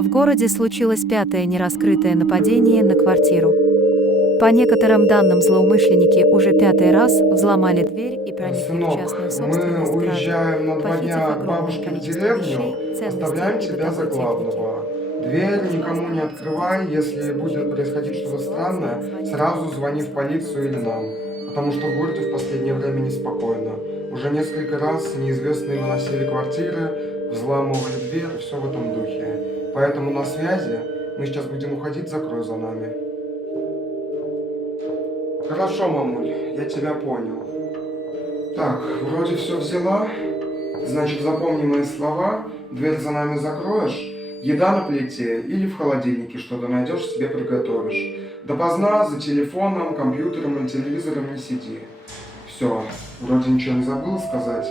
В городе случилось пятое нераскрытое нападение на квартиру. По некоторым данным, злоумышленники уже пятый раз взломали дверь и проникли в Сынок, частную мы собственность кражей, уезжаем на 2 дня похитив к огромное бабушке в количество деревню, вещей, ценностей оставляем и тебя за бытовой техники. главного. Дверь Просьба никому не оставаться в открывай, телефоне в если будет случае происходить подозрения что-то ситуации, странное, звоните сразу звони в 112 полицию или нам, потому что в городе в последнее время неспокойно. Уже несколько раз неизвестные выносили квартиры, взламывали дверь, все в этом духе. Поэтому на связи, мы сейчас будем уходить, закрой за нами. Хорошо, мамуль, я тебя понял. Так, вроде все взяла. Значит, запомни мои слова, дверь за нами закроешь, еда на плите или в холодильнике что-то найдешь, себе приготовишь. Допоздна за телефоном, компьютером или телевизором не сиди. Все, вроде ничего не забыл сказать.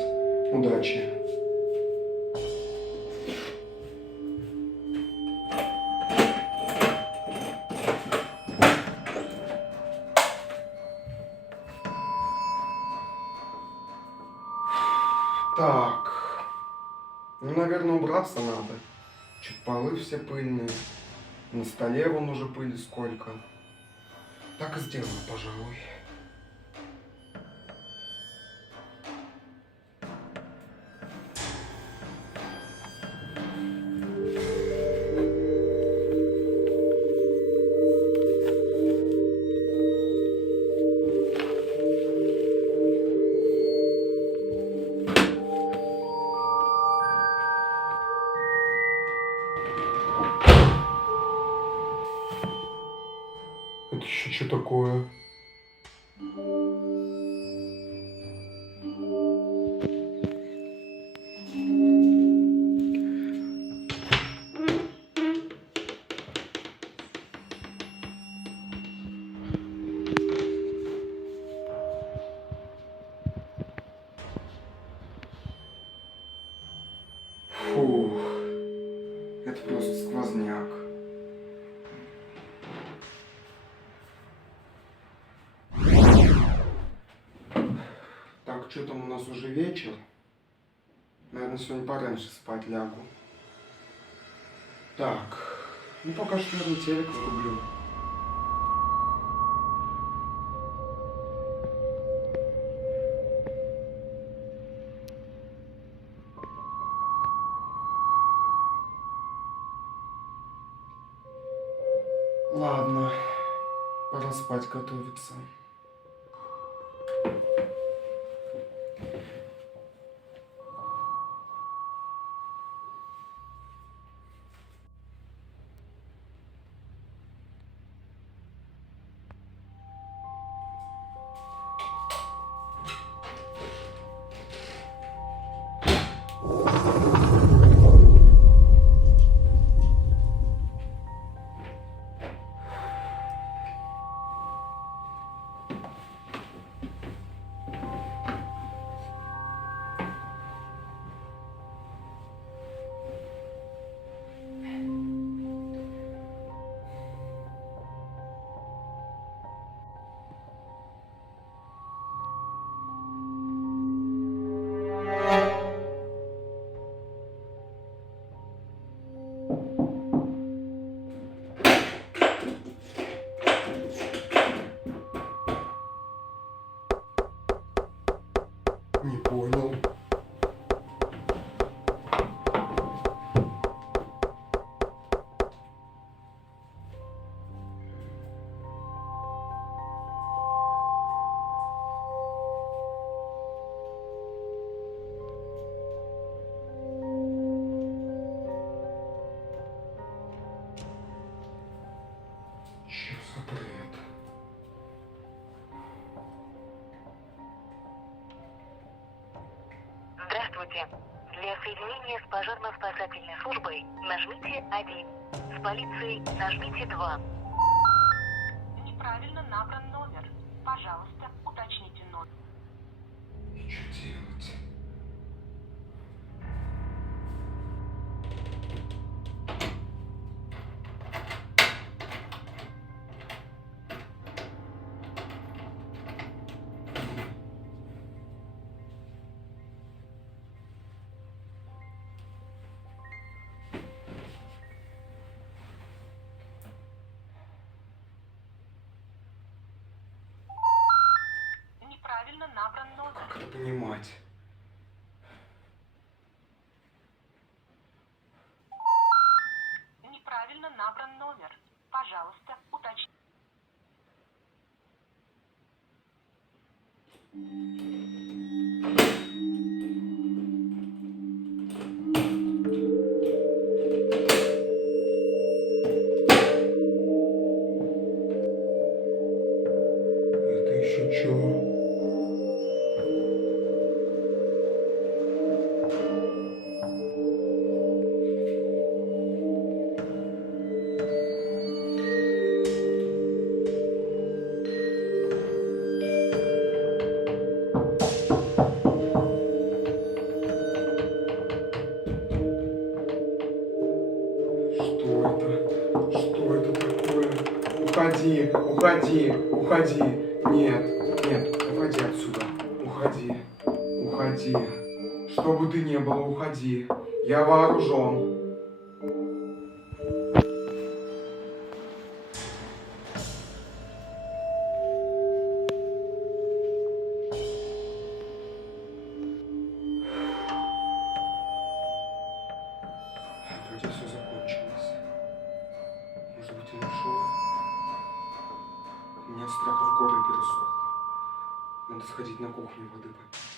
Удачи. Так, ну, наверное, убраться надо. Чуть полы все пыльные. На столе вон уже пыли сколько. Так и сделаю, пожалуй. Это еще что такое? Фух, это просто сквозняк. Так, что там у нас уже вечер? Наверное, сегодня пораньше спать лягу. Так, ну пока что, наверное, телек врублю. Ладно, пора спать готовиться. Не понял. Чё за бред? Здравствуйте. Для соединения с пожарно-спасательной службой нажмите 1. С полицией нажмите 2. Неправильно набран номер. Пожалуйста, уточните номер. И что делать? понимать. Неправильно набран номер. Пожалуйста, уточните. Это еще чего? Что это такое? Уходи, уходи, уходи. Нет, нет, уходи отсюда. Уходи, уходи. Что бы ты ни было, уходи. Я вооружен. Вроде все закончилось. Может быть, он ушел? У меня страх в горле пересохло. Надо сходить на кухню воды попить.